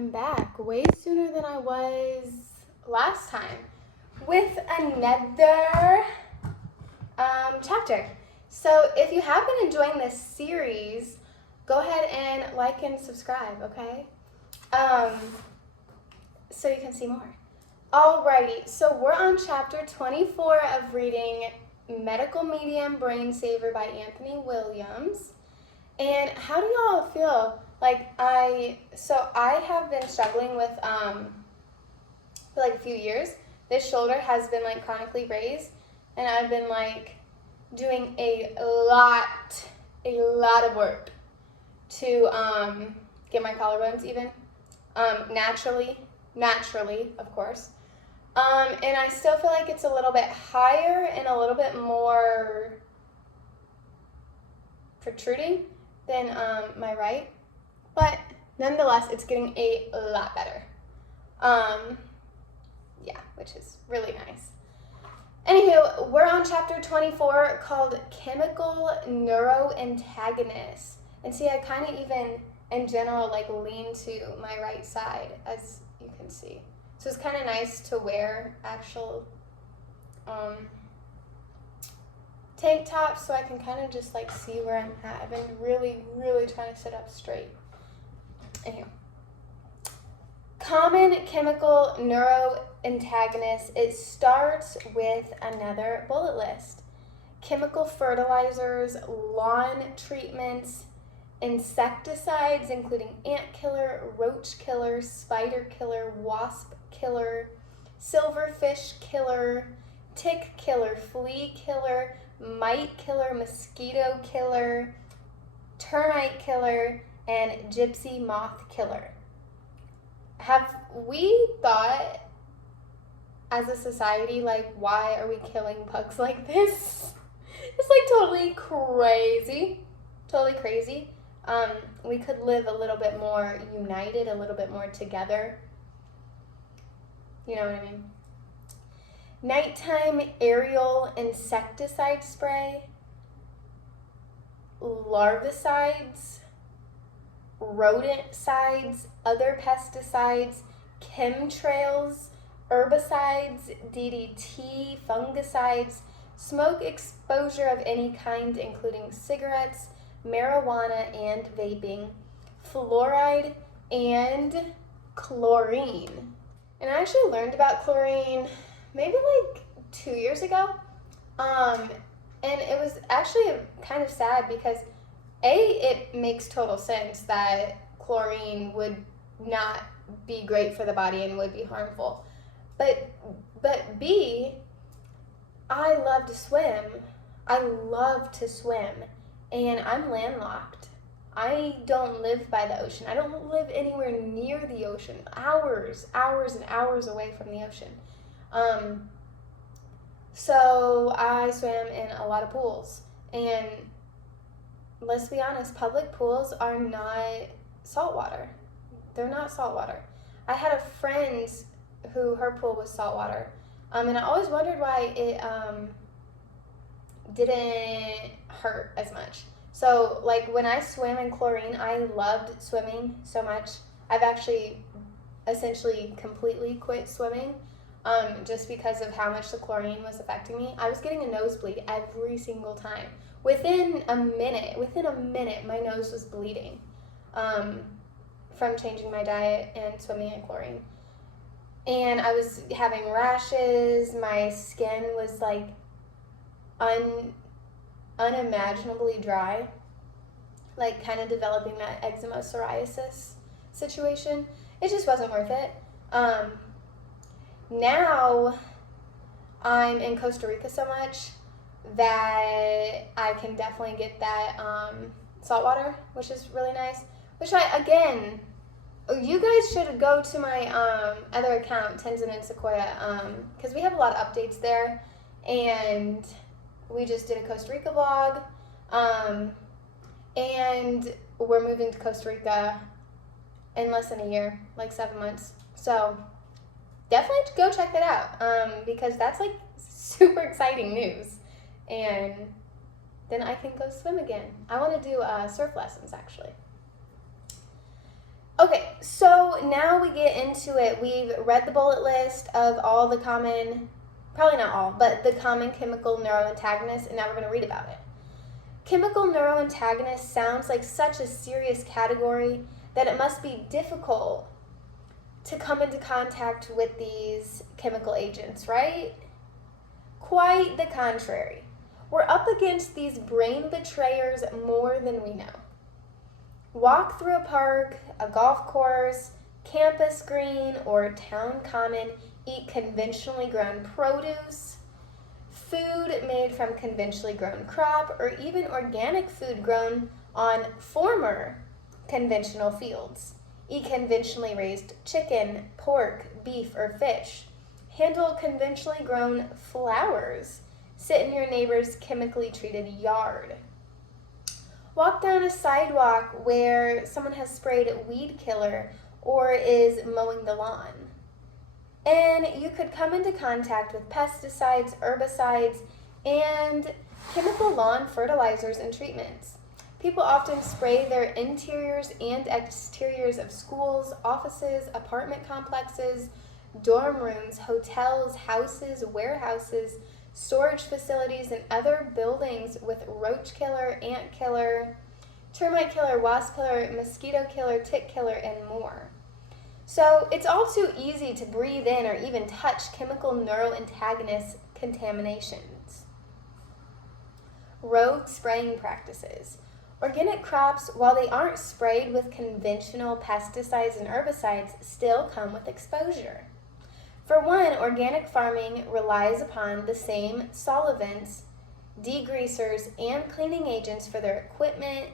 I'm back way sooner than I was last time with another chapter. So if you have been enjoying this series, go ahead and like and subscribe, okay? So you can see more. Alrighty, so we're on chapter 24 of reading Medical Medium Brain Saver by Anthony Williams. And how do y'all feel? I have been struggling with, for like a few years. This shoulder has been like chronically raised, and I've been like doing a lot of work to get my collarbones even, naturally, of course. And I still feel like it's a little bit higher and a little bit more protruding than my right, but nonetheless, it's getting a lot better. Which is really nice. Anywho, we're on chapter 24 called Chemical Neuroantagonists. And see, I kind of even, in general, lean to my right side, as you can see. So it's kind of nice to wear actual tank tops so I can kind of just see where I'm at. I've been really trying to sit up straight. Anyway. Common chemical neuroantagonists, it starts with another bullet list. Chemical fertilizers, lawn treatments, insecticides including ant killer, roach killer, spider killer, wasp killer, silverfish killer, tick killer, flea killer, mite killer, mosquito killer, termite killer, and gypsy moth killer. Have we thought as a society, why are we killing bugs like this? It's totally crazy. We could live a little bit more united, a little bit more together. You know what I mean? Nighttime aerial insecticide spray, larvicides, rodenticides, other pesticides, chemtrails, herbicides, DDT, fungicides, smoke exposure of any kind including cigarettes, marijuana and vaping, fluoride, and chlorine. And I actually learned about chlorine maybe 2 years ago. And it was actually kind of sad because it makes total sense that chlorine would not be great for the body and would be harmful. But B, I love to swim. And I'm landlocked. I don't live by the ocean. I don't live anywhere near the ocean. Hours and hours away from the ocean. So I swam in a lot of pools. And let's be honest, public pools are not saltwater. They're not saltwater. I had a friend who her pool was saltwater. And I always wondered why it didn't hurt as much. So when I swam in chlorine, I loved swimming so much. I've actually essentially completely quit swimming just because of how much the chlorine was affecting me. I was getting a nosebleed every single time. Within a minute, my nose was bleeding from changing my diet and swimming in chlorine. And I was having rashes. My skin was unimaginably dry, kind of developing that eczema psoriasis situation. It just wasn't worth it. Now I'm in Costa Rica so much that I can definitely get that saltwater, which is really nice. You guys should go to my other account, Tenzin and Sequoia, because we have a lot of updates there, and we just did a Costa Rica vlog, and we're moving to Costa Rica in less than a year, 7 months. So definitely go check that out, because that's super exciting news. And then I can go swim again. I want to do surf lessons, actually. Okay, so now we get into it. We've read the bullet list of all the common, probably not all, but the common chemical neuroantagonists, and now we're going to read about it. Chemical neuroantagonists sounds like such a serious category that it must be difficult to come into contact with these chemical agents, right? Quite the contrary. We're up against these brain betrayers more than we know. Walk through a park, a golf course, campus green, or town common, eat conventionally grown produce, food made from conventionally grown crop, or even organic food grown on former conventional fields. Eat conventionally raised chicken, pork, beef, or fish. Handle conventionally grown flowers. Sit in your neighbor's chemically treated yard. Walk down a sidewalk where someone has sprayed weed killer or is mowing the lawn. And you could come into contact with pesticides, herbicides, and chemical lawn fertilizers and treatments. People often spray their interiors and exteriors of schools, offices, apartment complexes, dorm rooms, hotels, houses, warehouses, storage facilities, and other buildings with roach killer, ant killer, termite killer, wasp killer, mosquito killer, tick killer, and more. So it's all too easy to breathe in or even touch chemical neuroantagonist contaminations. Rogue spraying practices. Organic crops, while they aren't sprayed with conventional pesticides and herbicides, still come with exposure. For one, organic farming relies upon the same solvents, degreasers, and cleaning agents for their equipment,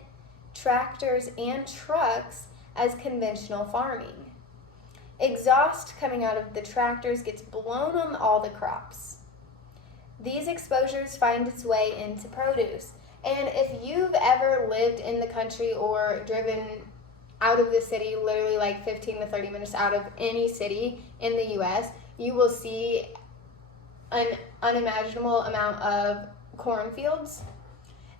tractors, and trucks as conventional farming. Exhaust coming out of the tractors gets blown on all the crops. These exposures find its way into produce. And if you've ever lived in the country or driven out of the city, literally like 15 to 30 minutes out of any city in the U.S., you will see an unimaginable amount of cornfields.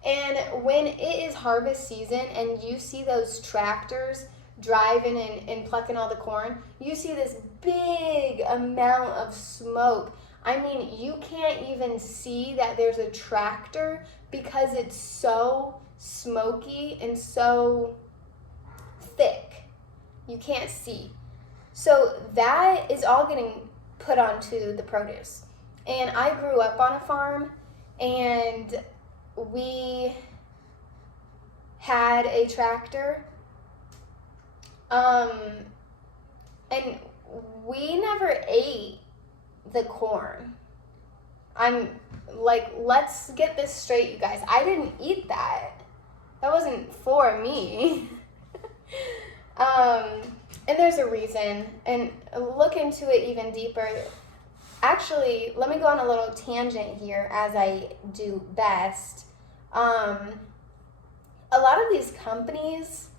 And when it is harvest season and you see those tractors driving and plucking all the corn, you see this big amount of smoke. I mean, you can't even see that there's a tractor because it's so smoky and so thick. You can't see. So that is all getting put onto the produce. And I grew up on a farm, and we had a tractor. And we never ate the corn. I'm like, let's get this straight, you guys. I didn't eat that. That wasn't for me. And there's a reason, and look into it even deeper. Actually, let me go on a little tangent here, as I do best. A lot of these companies,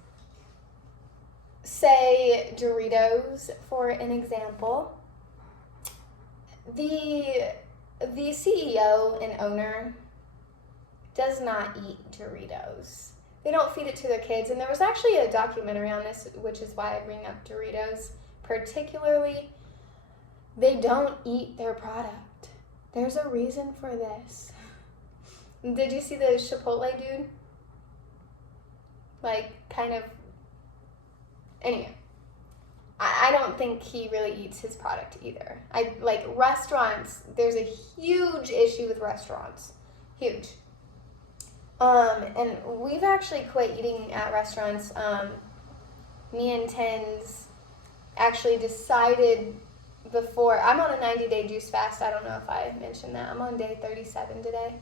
say Doritos, for an example, the CEO and owner does not eat Doritos. They don't feed it to their kids. And there was actually a documentary on this, which is why I bring up Doritos particularly. They don't eat their product. There's a reason for this. Did you see the Chipotle dude? Like, kind of... Anyway. I don't think he really eats his product either. Restaurants, there's a huge issue with restaurants. Huge. And we've actually quit eating at restaurants. Me and Tens actually decided before, I'm on a 90-day juice fast. I don't know if I mentioned that. I'm on day 37 today.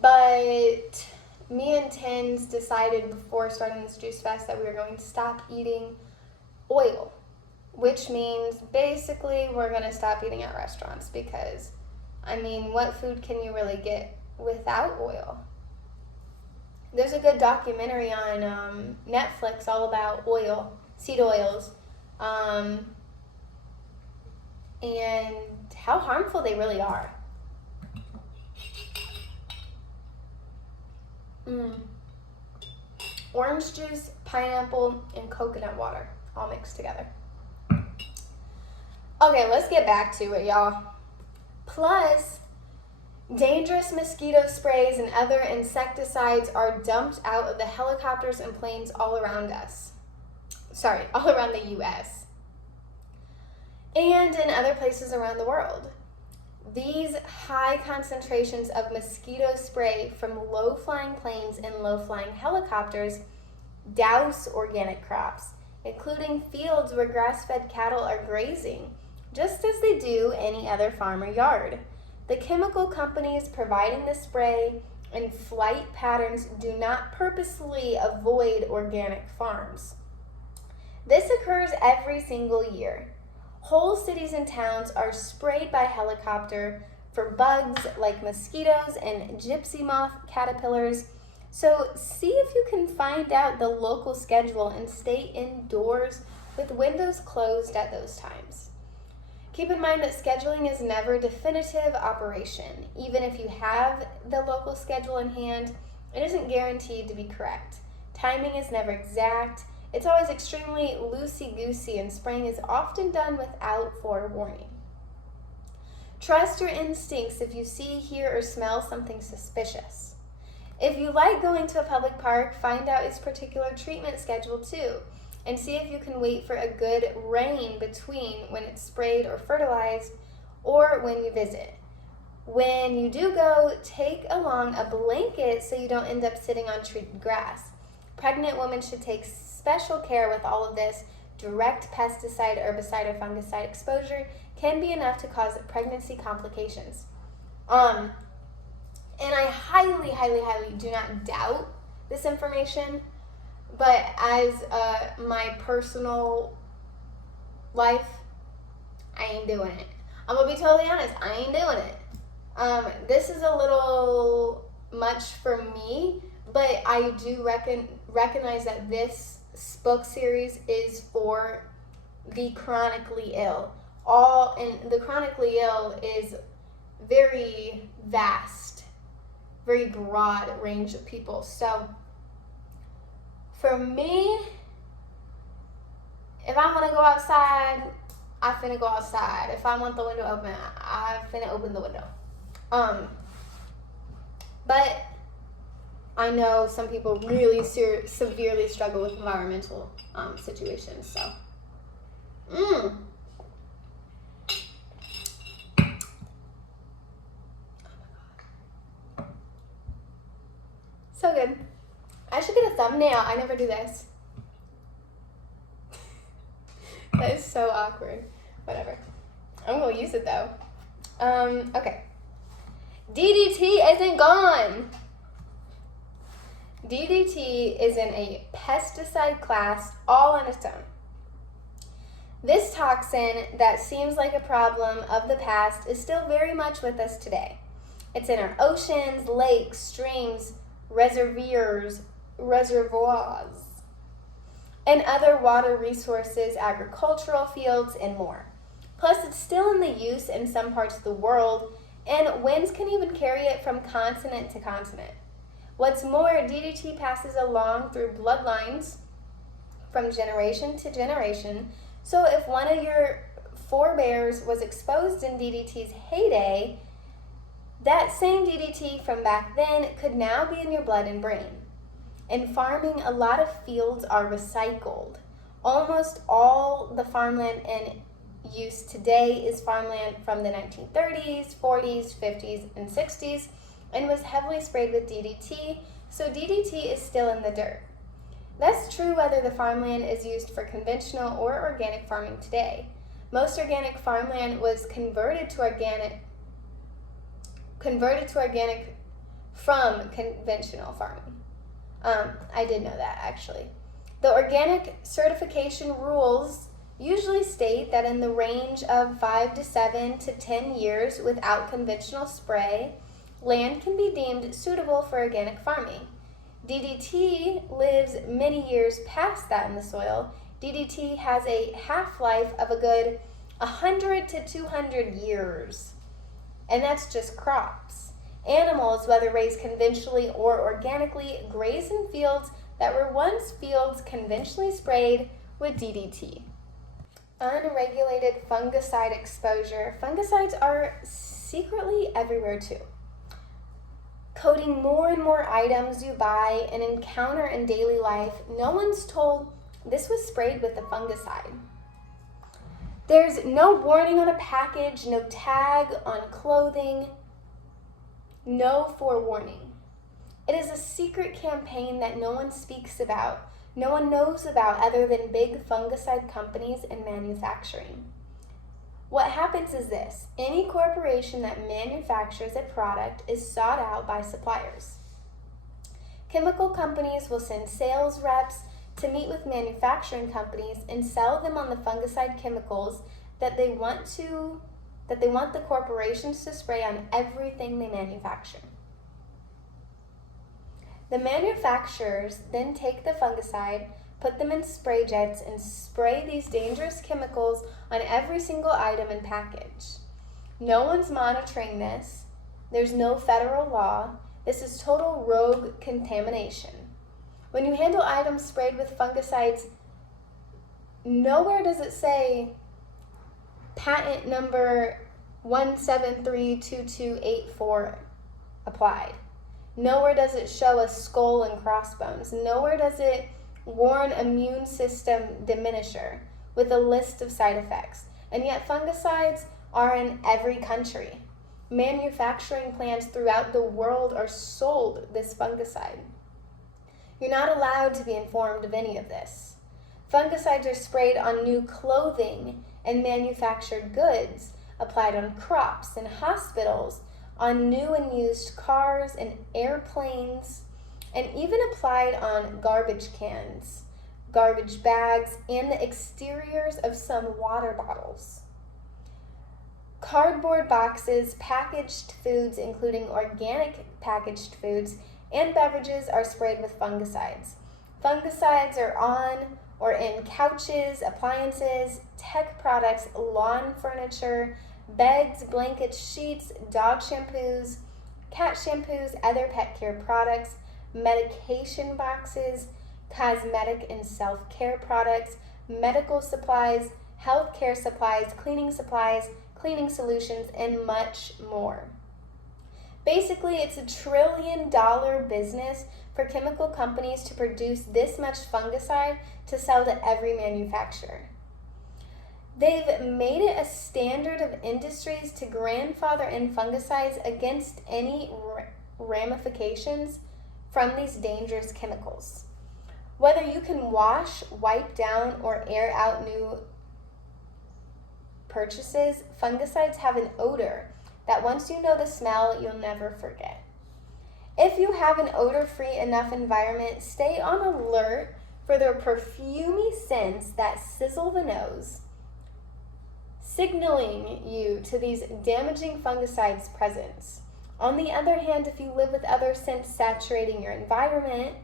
But me and Tens decided before starting this juice fast that we were going to stop eating oil, which means basically we're going to stop eating at restaurants because, I mean, what food can you really get without oil? There's a good documentary on Netflix all about oil, seed oils, and how harmful they really are. Orange juice, pineapple, and coconut water all mixed together. Okay, let's get back to it, y'all. Plus, dangerous mosquito sprays and other insecticides are dumped out of the helicopters and planes all around us. All around the U.S. and in other places around the world. These high concentrations of mosquito spray from low-flying planes and low-flying helicopters douse organic crops, including fields where grass-fed cattle are grazing, just as they do any other farm or yard. The chemical companies providing the spray and flight patterns do not purposely avoid organic farms. This occurs every single year. Whole cities and towns are sprayed by helicopter for bugs like mosquitoes and gypsy moth caterpillars. So see if you can find out the local schedule and stay indoors with windows closed at those times. Keep in mind that scheduling is never a definitive operation. Even if you have the local schedule in hand, it isn't guaranteed to be correct. Timing is never exact. It's always extremely loosey-goosey, and spraying is often done without forewarning. Trust your instincts if you see, hear, or smell something suspicious. If you like going to a public park, find out its particular treatment schedule too, and see if you can wait for a good rain between when it's sprayed or fertilized or when you visit. When you do go, take along a blanket so you don't end up sitting on treated grass. Pregnant women should take special care with all of this. Direct pesticide, herbicide, or fungicide exposure can be enough to cause pregnancy complications. And I highly, highly, highly do not doubt this information, but as my personal life, I ain't doing it. I'm gonna be totally honest, I ain't doing it. This is a little much for me, but I do recognize that this book series is for the chronically ill. And the chronically ill is very vast, very broad range of people. So for me, if I want to go outside, I finna go outside. If I want the window open, I finna open the window. But I know some people really severely struggle with environmental situations, so. Oh my God. So good. I should get a thumbnail. I never do this. That is so awkward. Whatever. I'm going to use it though. Okay. DDT isn't gone. DDT is in a pesticide class all on its own. This toxin that seems like a problem of the past is still very much with us today. It's in our oceans, lakes, streams, reservoirs, and other water resources, agricultural fields, and more. Plus, it's still in the use in some parts of the world, and winds can even carry it from continent to continent. What's more, DDT passes along through bloodlines from generation to generation. So if one of your forebears was exposed in DDT's heyday, that same DDT from back then could now be in your blood and brain. In farming, a lot of fields are recycled. Almost all the farmland in use today is farmland from the 1930s, 40s, 50s, and 60s, and was heavily sprayed with DDT, so DDT is still in the dirt. That's true whether the farmland is used for conventional or organic farming today. Most organic farmland was converted to organic from conventional farming. I did know that actually. The organic certification rules usually state that in the range of 5 to 7 to 10 years without conventional spray, land can be deemed suitable for organic farming. DDT lives many years past that in the soil. DDT has a half-life of a good 100 to 200 years. And that's just crops. Animals, whether raised conventionally or organically, graze in fields that were once fields conventionally sprayed with DDT. Unregulated fungicide exposure. Fungicides are secretly everywhere too, coating more and more items you buy and encounter in daily life. No one's told this was sprayed with a fungicide. There's no warning on a package, no tag on clothing, no forewarning. It is a secret campaign that no one speaks about, no one knows about other than big fungicide companies and manufacturing. What happens is this: any corporation that manufactures a product is sought out by suppliers. Chemical companies will send sales reps to meet with manufacturing companies and sell them on the fungicide chemicals that they want the corporations to spray on everything they manufacture. The manufacturers then take the fungicide, put them in spray jets, and spray these dangerous chemicals on every single item and package. No one's monitoring this. There's no federal law. This is total rogue contamination. When you handle items sprayed with fungicides, nowhere does it say patent number 1732284 applied. Nowhere does it show a skull and crossbones. Nowhere does it warn immune system diminisher with a list of side effects. And yet fungicides are in every country. Manufacturing plants throughout the world are sold this fungicide. You're not allowed to be informed of any of this. Fungicides are sprayed on new clothing and manufactured goods, applied on crops and hospitals, on new and used cars and airplanes, and even applied on garbage cans, garbage bags, and the exteriors of some water bottles. Cardboard boxes, packaged foods, including organic packaged foods, and beverages are sprayed with fungicides. Fungicides are on or in couches, appliances, tech products, lawn furniture, beds, blankets, sheets, dog shampoos, cat shampoos, other pet care products, medication boxes, cosmetic and self-care products, medical supplies, healthcare supplies, cleaning solutions, and much more. Basically, it's $1 trillion business for chemical companies to produce this much fungicide to sell to every manufacturer. They've made it a standard of industries to grandfather in fungicides against any ramifications from these dangerous chemicals. Whether you can wash, wipe down, or air out new purchases, fungicides have an odor that once you know the smell, you'll never forget. If you have an odor-free enough environment, stay on alert for their perfumey scents that sizzle the nose, signaling you to these damaging fungicides' presence. On the other hand, if you live with other scents saturating your environment,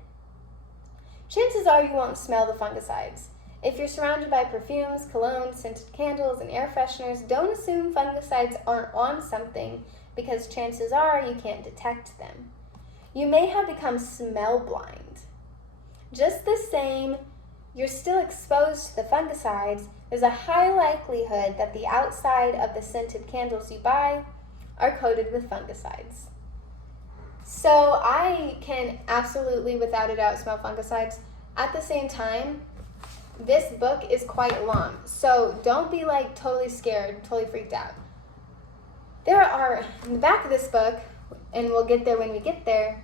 chances are you won't smell the fungicides. If you're surrounded by perfumes, colognes, scented candles, and air fresheners, don't assume fungicides aren't on something, because chances are you can't detect them. You may have become smell blind. Just the same, you're still exposed to the fungicides. There's a high likelihood that the outside of the scented candles you buy are coated with fungicides. So I can absolutely, without a doubt, smell fungicides. At the same time, this book is quite long, so don't be like totally scared, totally freaked out. There are, in the back of this book, and we'll get there when we get there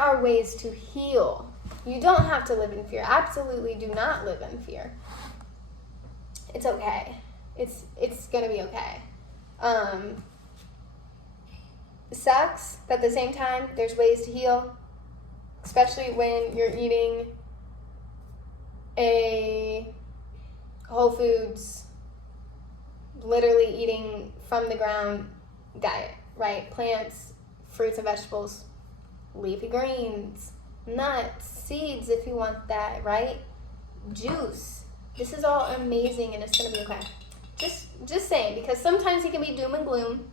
are ways to heal. You don't have to live in fear. Absolutely do not live in fear. It's okay. It's gonna be okay. It sucks, but at the same time, there's ways to heal, especially when you're eating a Whole Foods, literally eating from the ground diet, right? Plants, fruits and vegetables, leafy greens, nuts, seeds if you want that, right? Juice. This is all amazing and it's gonna be okay. Just saying, because sometimes it can be doom and gloom.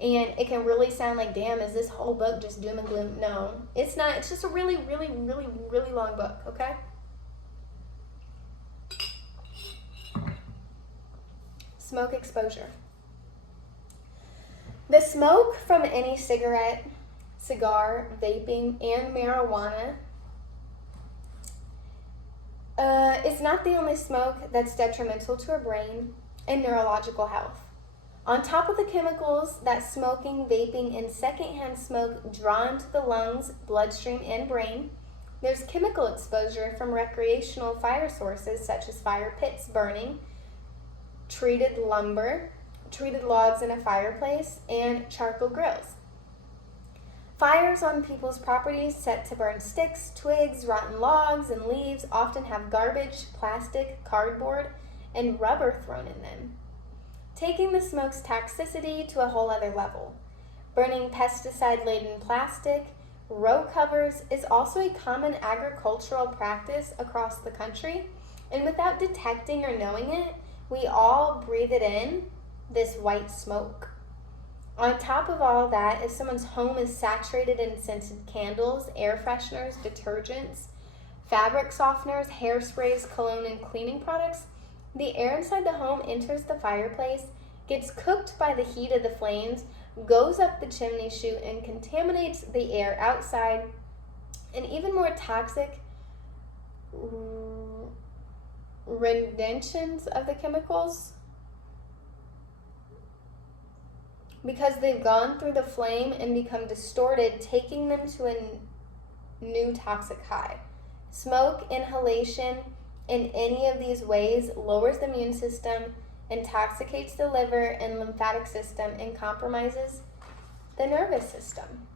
And it can really sound like, damn, is this whole book just doom and gloom? No, it's not. It's just a really, really, really, really long book, okay? Smoke exposure. The smoke from any cigarette, cigar, vaping, and marijuana is not the only smoke that's detrimental to our brain and neurological health. On top of the chemicals that smoking, vaping, and secondhand smoke draw into the lungs, bloodstream, and brain, there's chemical exposure from recreational fire sources such as fire pits burning, treated lumber, treated logs in a fireplace, and charcoal grills. Fires on people's properties set to burn sticks, twigs, rotten logs, and leaves often have garbage, plastic, cardboard, and rubber thrown in them, taking the smoke's toxicity to a whole other level. Burning pesticide-laden plastic, row covers is also a common agricultural practice across the country, and without detecting or knowing it, we all breathe it in, this white smoke. On top of all that, if someone's home is saturated in scented candles, air fresheners, detergents, fabric softeners, hairsprays, cologne, and cleaning products, the air inside the home enters the fireplace, gets cooked by the heat of the flames, goes up the chimney chute, and contaminates the air outside. And even more toxic, renditions of the chemicals, because they've gone through the flame and become distorted, taking them to a new toxic high. Smoke inhalation in any of these ways lowers the immune system, intoxicates the liver and lymphatic system, and compromises the nervous system.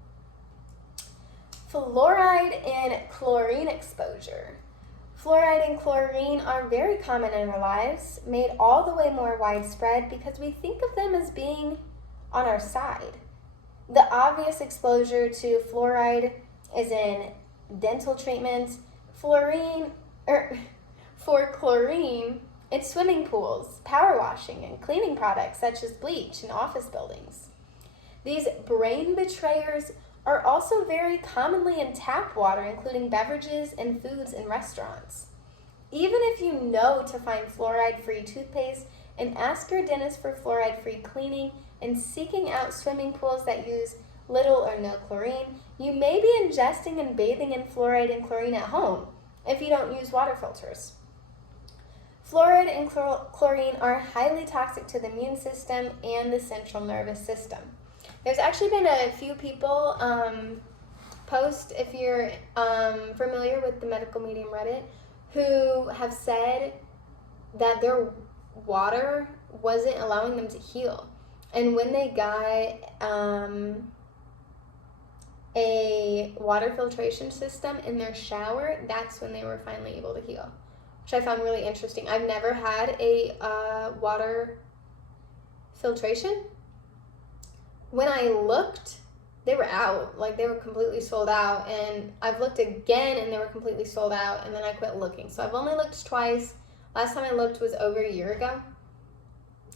Fluoride and chlorine exposure. Fluoride and chlorine are very common in our lives, made all the way more widespread because we think of them as being on our side. The obvious exposure to fluoride is in dental treatments. For chlorine, it's swimming pools, power washing, and cleaning products such as bleach in office buildings. These brain betrayers are also very commonly in tap water, including beverages and foods in restaurants. Even if you know to find fluoride-free toothpaste and ask your dentist for fluoride-free cleaning and seeking out swimming pools that use little or no chlorine, you may be ingesting and bathing in fluoride and chlorine at home if you don't use water filters. Fluoride and chlorine are highly toxic to the immune system and the central nervous system. There's actually been a few people post, if you're familiar with the medical medium Reddit, who have said that their water wasn't allowing them to heal. And when they got a water filtration system in their shower, that's when they were finally able to heal, which I found really interesting. I've never had a water filtration. When I looked, they were out. Like, they were completely sold out. And I've looked again, and they were completely sold out. And then I quit looking. So I've only looked twice. Last time I looked was over a year ago.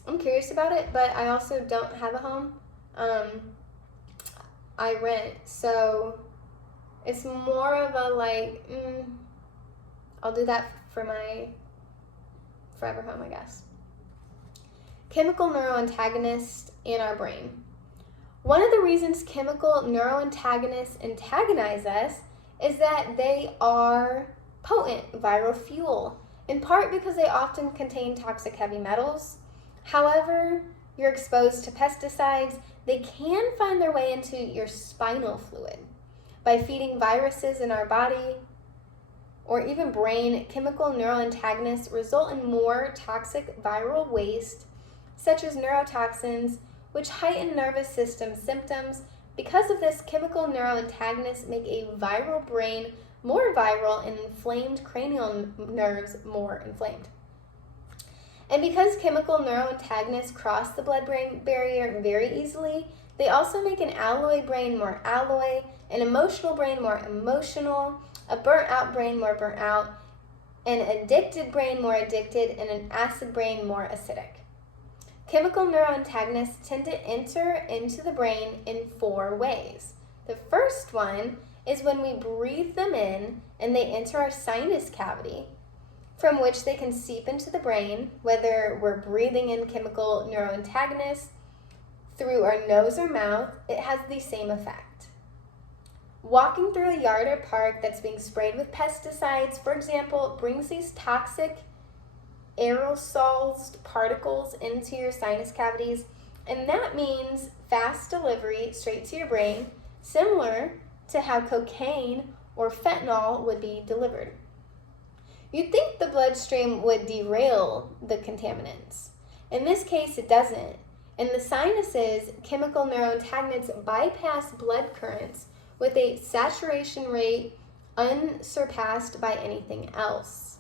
I'm curious about it, but I also don't have a home. I rent. So it's more of a like, I'll do that for my forever home, I guess. Chemical neuroantagonists in our brain. One of the reasons chemical neuroantagonists antagonize us is that they are potent viral fuel, in part because they often contain toxic heavy metals. However, you're exposed to pesticides, they can find their way into your spinal fluid. By feeding viruses in our body or even brain, chemical neuroantagonists result in more toxic viral waste, such as neurotoxins, which heighten nervous system symptoms. Because of this, chemical neuroantagonists make a viral brain more viral and inflamed cranial nerves more inflamed. And because chemical neuroantagonists cross the blood-brain barrier very easily, they also make an alloy brain more alloy, an emotional brain more emotional, a burnt-out brain more burnt out, an addicted brain more addicted, and an acid brain more acidic. Chemical neuroantagonists tend to enter into the brain in 4 ways. The first one is when we breathe them in and they enter our sinus cavity, from which they can seep into the brain, whether we're breathing in chemical neuroantagonists through our nose or mouth, it has the same effect. Walking through a yard or park that's being sprayed with pesticides, for example, brings these toxic aerosolized particles into your sinus cavities, and that means fast delivery straight to your brain, similar to how cocaine or fentanyl would be delivered. You'd think the bloodstream would derail the contaminants. In this case, it doesn't. In the sinuses, chemical neuroantagonists bypass blood currents with a saturation rate unsurpassed by anything else.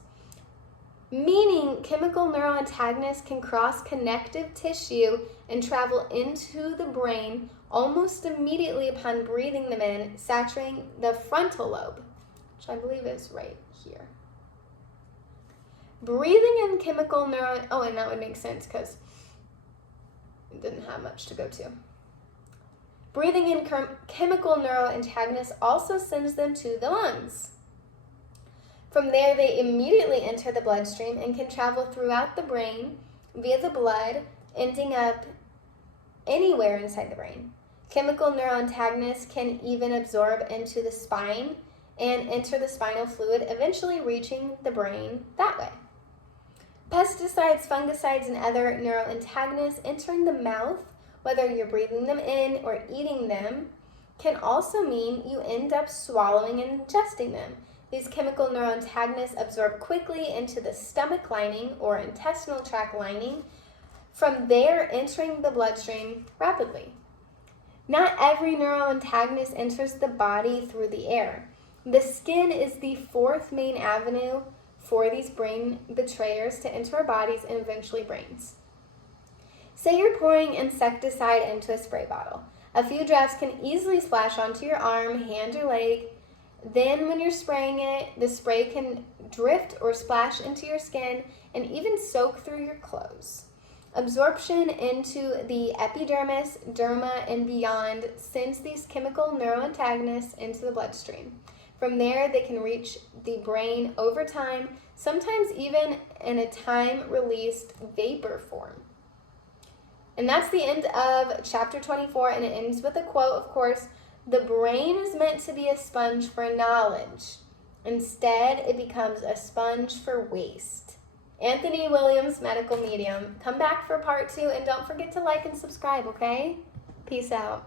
Meaning, chemical neuroantagonists can cross connective tissue and travel into the brain almost immediately upon breathing them in, saturating the frontal lobe, which I believe is right here. Breathing in chemical and that would make sense because it didn't have much to go to. Breathing in chemical neuroantagonists also sends them to the lungs. From there, they immediately enter the bloodstream and can travel throughout the brain via the blood, ending up anywhere inside the brain. Chemical neuroantagonists can even absorb into the spine and enter the spinal fluid, eventually reaching the brain that way. Pesticides, fungicides, and other neuroantagonists entering the mouth, whether you're breathing them in or eating them, can also mean you end up swallowing and ingesting them. These chemical neuroantagonists absorb quickly into the stomach lining or intestinal tract lining, from there entering the bloodstream rapidly. Not every neuroantagonist enters the body through the air. The skin is the 4th main avenue for these brain betrayers to enter our bodies and eventually brains. Say you're pouring insecticide into a spray bottle. A few drops can easily splash onto your arm, hand, or leg. Then when you're spraying it, the spray can drift or splash into your skin and even soak through your clothes. Absorption into the epidermis, derma, and beyond sends these chemical neuroantagonists into the bloodstream. From there, they can reach the brain over time, sometimes even in a time-released vapor form. And that's the end of chapter 24, and it ends with a quote, of course: "The brain is meant to be a sponge for knowledge. Instead, it becomes a sponge for waste." Anthony Williams, medical medium. Come back for part 2, and don't forget to like and subscribe, okay? Peace out.